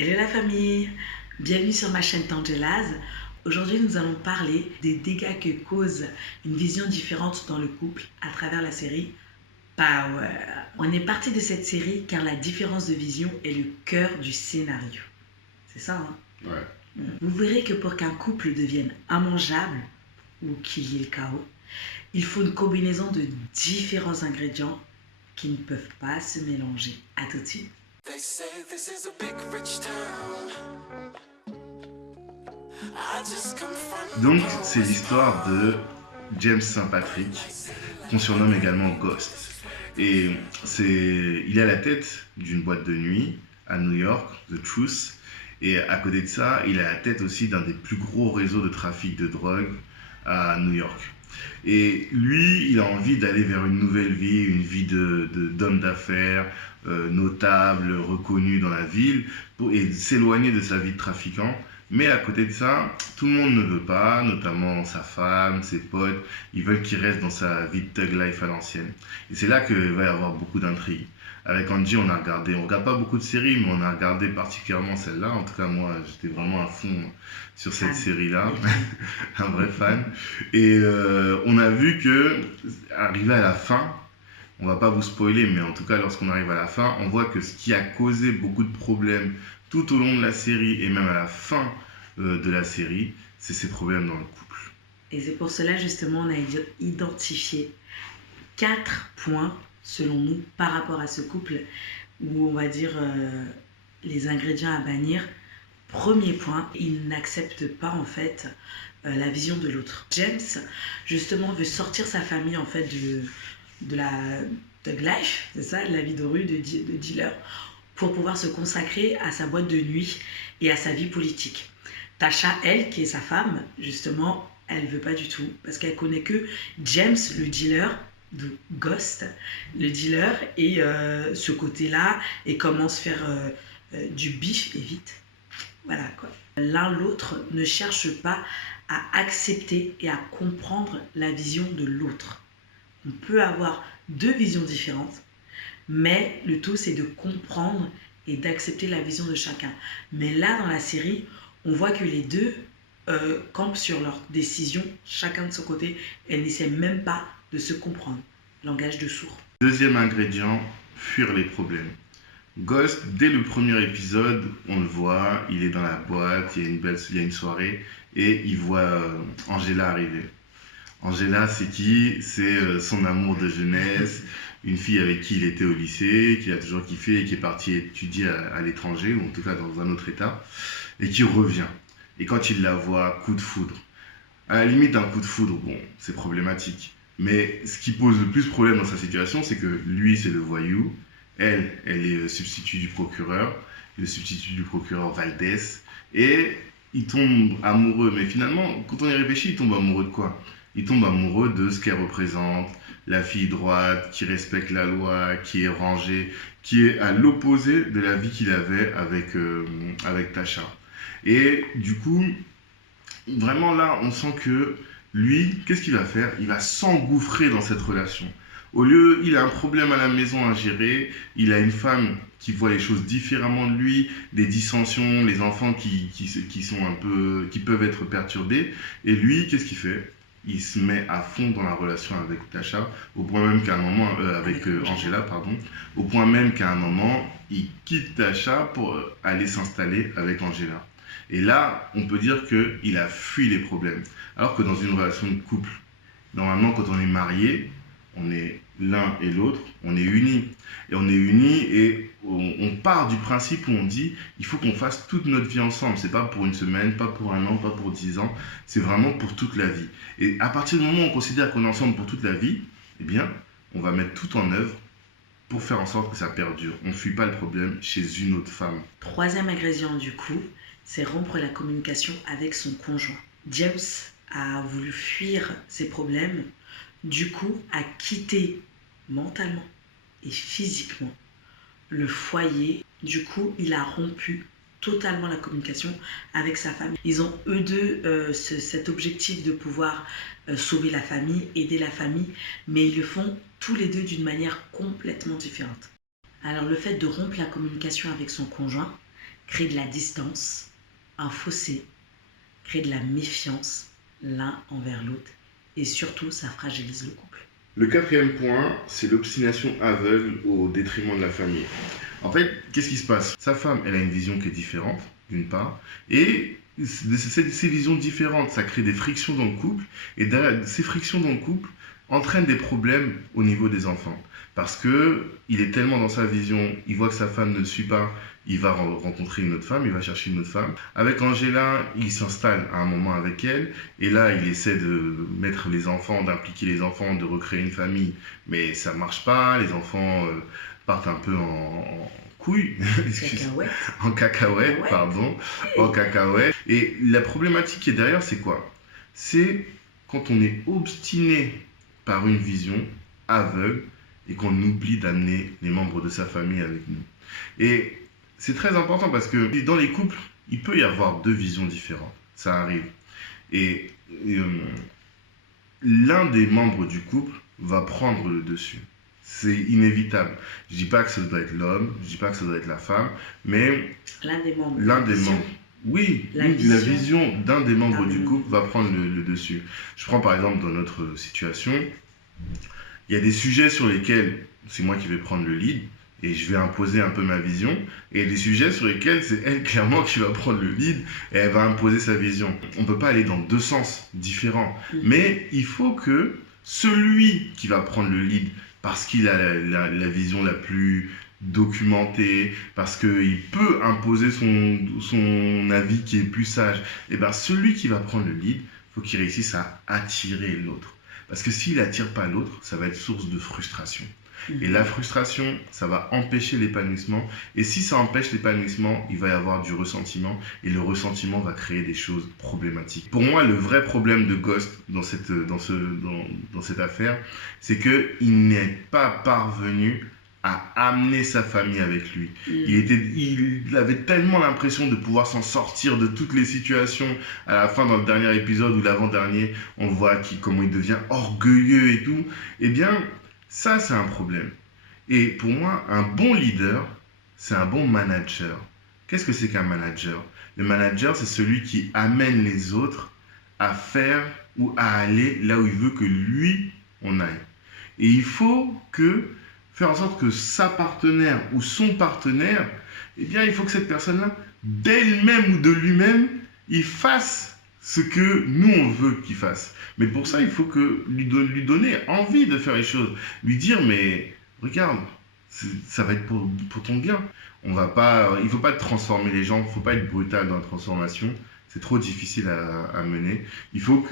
Hello la famille, bienvenue sur ma chaîne Tangelaz. Aujourd'hui nous allons parler des dégâts que cause une vision différente dans le couple à travers la série Power. On est parti de cette série car la différence de vision est le cœur du scénario. C'est ça, hein? Ouais. Vous verrez que pour qu'un couple devienne immangeable ou qu'il y ait le chaos, il faut une combinaison de différents ingrédients qui ne peuvent pas se mélanger. À tout de suite. They say this is a big rich town. I just come from Donc, c'est l'histoire de James St. Patrick, qu'on surnomme également Ghost. Et il est à la tête d'une boîte de nuit à New York, The Truth. Et à côté de ça, il est à la tête aussi d'un des plus gros réseaux de trafic de drogue à New York. Et lui, il a envie d'aller vers une nouvelle vie, une vie d'homme d'affaires, notable, reconnu dans la ville, et de s'éloigner de sa vie de trafiquant. Mais à côté de ça, tout le monde ne veut pas, notamment sa femme, ses potes, ils veulent qu'il reste dans sa vie de thug life à l'ancienne. Et c'est là qu'il va y avoir beaucoup d'intrigues. Avec Angie, on regarde pas beaucoup de séries, mais on a regardé particulièrement celle-là. En tout cas, moi, j'étais vraiment à fond sur cette série-là, un vrai fan. Et on a vu que, arrivé à la fin, on va pas vous spoiler, mais en tout cas, lorsqu'on arrive à la fin, on voit que ce qui a causé beaucoup de problèmes tout au long de la série et même à la fin de la série, c'est ces problèmes dans le couple. Et c'est pour cela, justement, on a identifié 4 points, selon nous, par rapport à ce couple, où on va dire les ingrédients à bannir. Premier point, il n'accepte pas, en fait, la vision de l'autre. James, justement, veut sortir sa famille, en fait, de la thug life, c'est ça, de la vie de rue, de dealer, pour pouvoir se consacrer à sa boîte de nuit et à sa vie politique. Tasha, elle, qui est sa femme, justement, elle ne veut pas du tout, parce qu'elle connaît que James, le dealer, de Ghost, le dealer, et ce côté-là, et comment se faire du bif et vite. Voilà, quoi. L'un l'autre ne cherche pas à accepter et à comprendre la vision de l'autre. On peut avoir 2 visions différentes, mais le tout, c'est de comprendre et d'accepter la vision de chacun. Mais là, dans la série, on voit que les deux campent sur leurs décisions, chacun de son côté, et n'essaient même pas de se comprendre. Langage de sourd. Deuxième ingrédient, fuir les problèmes. Ghost, dès le premier épisode, on le voit, il est dans la boîte, il y a une soirée, et il voit Angela arriver. Angela, c'est qui? C'est son amour de jeunesse, une fille avec qui il était au lycée, qu'il a toujours kiffé et qui est partie étudier à l'étranger, ou en tout cas dans un autre état, et qui revient. Et quand il la voit, coup de foudre. À la limite, un coup de foudre, bon, c'est problématique. Mais ce qui pose le plus problème dans sa situation, c'est que lui, c'est le voyou, elle est le substitut du procureur Valdez, et il tombe amoureux. Mais finalement, quand on y réfléchit, il tombe amoureux de quoi? Il tombe amoureux de ce qu'elle représente, la fille droite, qui respecte la loi, qui est rangée, qui est à l'opposé de la vie qu'il avait avec Tasha. Et du coup, vraiment là, on sent que lui, qu'est-ce qu'il va faire? Il va s'engouffrer dans cette relation. Au lieu, il a un problème à la maison à gérer, il a une femme qui voit les choses différemment de lui, des dissensions, les enfants qui peuvent être perturbés. Et lui, qu'est-ce qu'il fait? Il se met à fond dans la relation avec Tasha, au point même qu'à un moment, avec Angela, pardon, au point même qu'à un moment, il quitte Tasha pour aller s'installer avec Angela. Et là, on peut dire qu'il a fui les problèmes. Alors que dans une relation de couple, normalement, quand on est marié, on est l'un et l'autre, on est unis. Et on est unis et on part du principe où on dit il faut qu'on fasse toute notre vie ensemble. C'est pas pour une semaine, pas pour un an, pas pour 10 ans. C'est vraiment pour toute la vie. Et à partir du moment où on considère qu'on est ensemble pour toute la vie, eh bien, on va mettre tout en œuvre pour faire en sorte que ça perdure. On ne fuit pas le problème chez une autre femme. Troisième ingrédient du coup, c'est rompre la communication avec son conjoint. James a voulu fuir ses problèmes, du coup a quitté mentalement et physiquement le foyer. Du coup, il a rompu totalement la communication avec sa famille. Ils ont eux deux cet objectif de pouvoir sauver la famille, aider la famille, mais ils le font tous les deux d'une manière complètement différente. Alors le fait de rompre la communication avec son conjoint, crée de la distance, un fossé, crée de la méfiance l'un envers l'autre et surtout ça fragilise le couple. Le quatrième point, c'est l'obstination aveugle au détriment de la famille. En fait, qu'est-ce qui se passe? Sa femme, elle a une vision qui est différente, d'une part, et ces visions différentes, ça crée des frictions dans le couple, et derrière, ces frictions dans le couple entraînent des problèmes au niveau des enfants. Parce que il est tellement dans sa vision, il voit que sa femme ne le suit pas, il va rencontrer une autre femme, il va chercher une autre femme. Avec Angela, il s'installe à un moment avec elle, et là, il essaie de mettre les enfants, d'impliquer les enfants, de recréer une famille, mais ça marche pas, les enfants partent un peu en couille, Cacahuète. en cacahuète, Ouais. pardon, en cacahuète. Et la problématique qui est derrière, c'est quoi? C'est quand on est obstiné par une vision aveugle et qu'on oublie d'amener les membres de sa famille avec nous. Et c'est très important parce que dans les couples, il peut y avoir deux visions différentes. Ça arrive. Et l'un des membres du couple va prendre le dessus. C'est inévitable. Je dis pas que ça doit être l'homme, je dis pas que ça doit être la femme, mais L'un des membres. l'un des Vision. membres. Oui, La la vision vision d'un des membres d'un du des couple va prendre le dessus. Je prends par exemple dans notre situation, il y a des sujets sur lesquels c'est moi qui vais prendre le lead et je vais imposer un peu ma vision, et il y a des sujets sur lesquels c'est elle clairement qui va prendre le lead et elle va imposer sa vision. On ne peut pas aller dans deux sens différents, mais il faut que celui qui va prendre le lead, parce qu'il a la vision la plus documentée, parce qu'il peut imposer son avis qui est plus sage, et bien celui qui va prendre le lead, il faut qu'il réussisse à attirer l'autre. Parce que s'il n'attire pas l'autre, ça va être source de frustration. Et la frustration, ça va empêcher l'épanouissement. Et si ça empêche l'épanouissement, il va y avoir du ressentiment. Et le ressentiment va créer des choses problématiques. Pour moi, le vrai problème de Ghost dans cette affaire, c'est qu'il n'est pas parvenu à amener sa famille avec lui. Il avait tellement l'impression de pouvoir s'en sortir de toutes les situations. À la fin, dans le dernier épisode ou l'avant-dernier, on voit comment il devient orgueilleux et tout. Eh bien, ça, c'est un problème. Et pour moi, un bon leader, c'est un bon manager. Qu'est-ce que c'est qu'un manager? Le manager, c'est celui qui amène les autres à faire ou à aller là où il veut que lui, on aille. Et il faut faire en sorte que sa partenaire ou son partenaire, eh bien, il faut que cette personne-là, d'elle-même ou de lui-même, il fasse ce que nous, on veut qu'il fasse. Mais pour ça, il faut lui donner envie de faire les choses. Lui dire, mais regarde, ça va être pour ton bien. Il ne faut pas transformer les gens, il ne faut pas être brutal dans la transformation. C'est trop difficile à mener. Il faut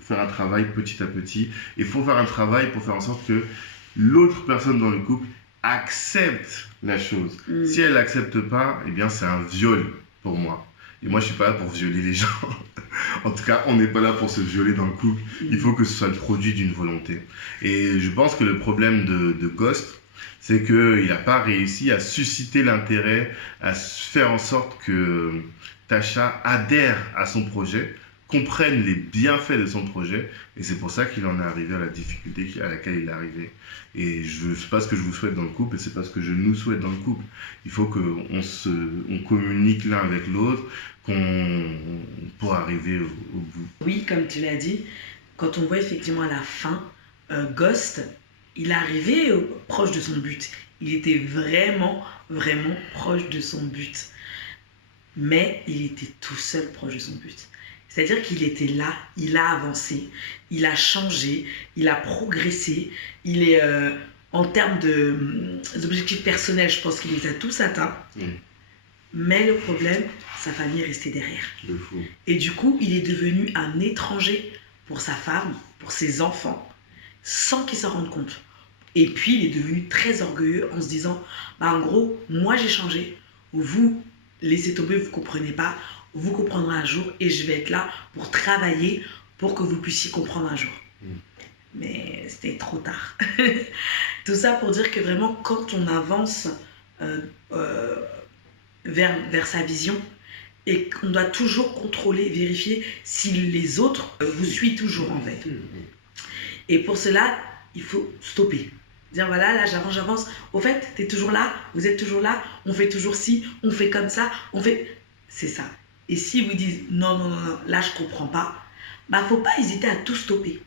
faire un travail petit à petit. Il faut faire un travail pour faire en sorte que l'autre personne dans le couple accepte la chose. Si elle n'accepte pas, eh bien, c'est un viol pour moi. Et moi, je ne suis pas là pour violer les gens. En tout cas, on n'est pas là pour se violer dans le couple. Il faut que ce soit le produit d'une volonté. Et je pense que le problème de Ghost, c'est qu'il n'a pas réussi à susciter l'intérêt, à faire en sorte que Tasha adhère à son projet, comprenne les bienfaits de son projet, et c'est pour ça qu'il en est arrivé à la difficulté à laquelle il est arrivé. Et c'est pas ce que je vous souhaite dans le couple, et c'est pas ce que je nous souhaite dans le couple. Il faut qu'on communique l'un avec l'autre, pour arriver au bout. Oui, comme tu l'as dit, quand on voit effectivement à la fin, Ghost, il est arrivé proche de son but. Il était vraiment, vraiment proche de son but. Mais il était tout seul proche de son but. C'est-à-dire qu'il était là, il a avancé, il a changé, il a progressé. Il est, en termes d'objectifs personnels, je pense qu'il les a tous atteints. Mais le problème, sa famille est restée derrière. Le fou. Et du coup, il est devenu un étranger pour sa femme, pour ses enfants, sans qu'il s'en rende compte. Et puis, il est devenu très orgueilleux en se disant, en gros, moi j'ai changé, vous laissez tomber, vous ne comprenez pas, vous comprendrez un jour et je vais être là pour travailler pour que vous puissiez comprendre un jour. Mais c'était trop tard. Tout ça pour dire que vraiment, quand on avance vers sa vision, et qu'on doit toujours contrôler, vérifier si les autres vous suivent toujours en fait. Et pour cela, il faut stopper. Dire voilà, là j'avance. Au fait, t'es toujours là, vous êtes toujours là, on fait toujours ci, on fait comme ça, on fait. C'est ça. Et si vous dites non, non, non, non, là je comprends pas, bah faut pas hésiter à tout stopper.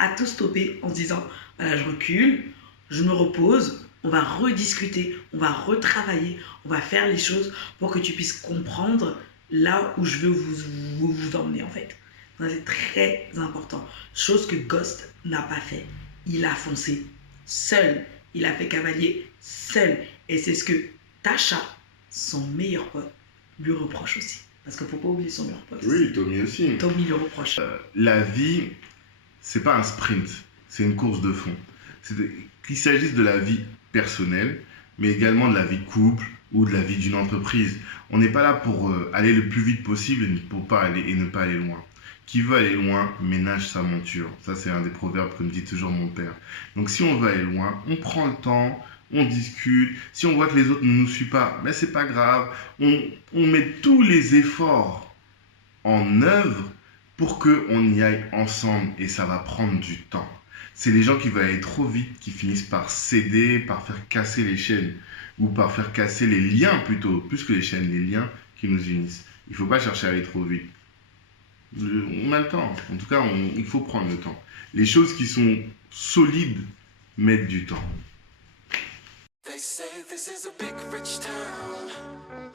À tout stopper en se disant voilà, je recule, je me repose, on va rediscuter, on va retravailler, on va faire les choses pour que tu puisses comprendre là où je veux vous emmener en fait. Ça, c'est très important. Chose que Ghost n'a pas fait. Il a foncé seul. Il a fait cavalier seul. Et c'est ce que Tasha, son meilleur pote, lui reproche aussi. Parce qu'il ne faut pas oublier son meilleur pote. Oui, Tommy aussi. Tommy le reproche. La vie, c'est pas un sprint, c'est une course de fond. Qu'il s'agisse de la vie personnelle, mais également de la vie de couple ou de la vie d'une entreprise. On n'est pas là pour aller le plus vite possible et ne pas aller loin. Qui veut aller loin ménage sa monture. Ça, c'est un des proverbes que me dit toujours mon père. Donc, si on veut aller loin, on prend le temps, on discute. Si on voit que les autres ne nous suivent pas, ben, c'est pas grave. On met tous les efforts en œuvre pour qu'on y aille ensemble et ça va prendre du temps. C'est les gens qui veulent aller trop vite qui finissent par céder, par faire casser les chaînes ou par faire casser les liens plutôt, plus que les chaînes, les liens qui nous unissent. Il ne faut pas chercher à aller trop vite. On a le temps. En tout cas, il faut prendre le temps. Les choses qui sont solides mettent du temps. They say this is a big rich town.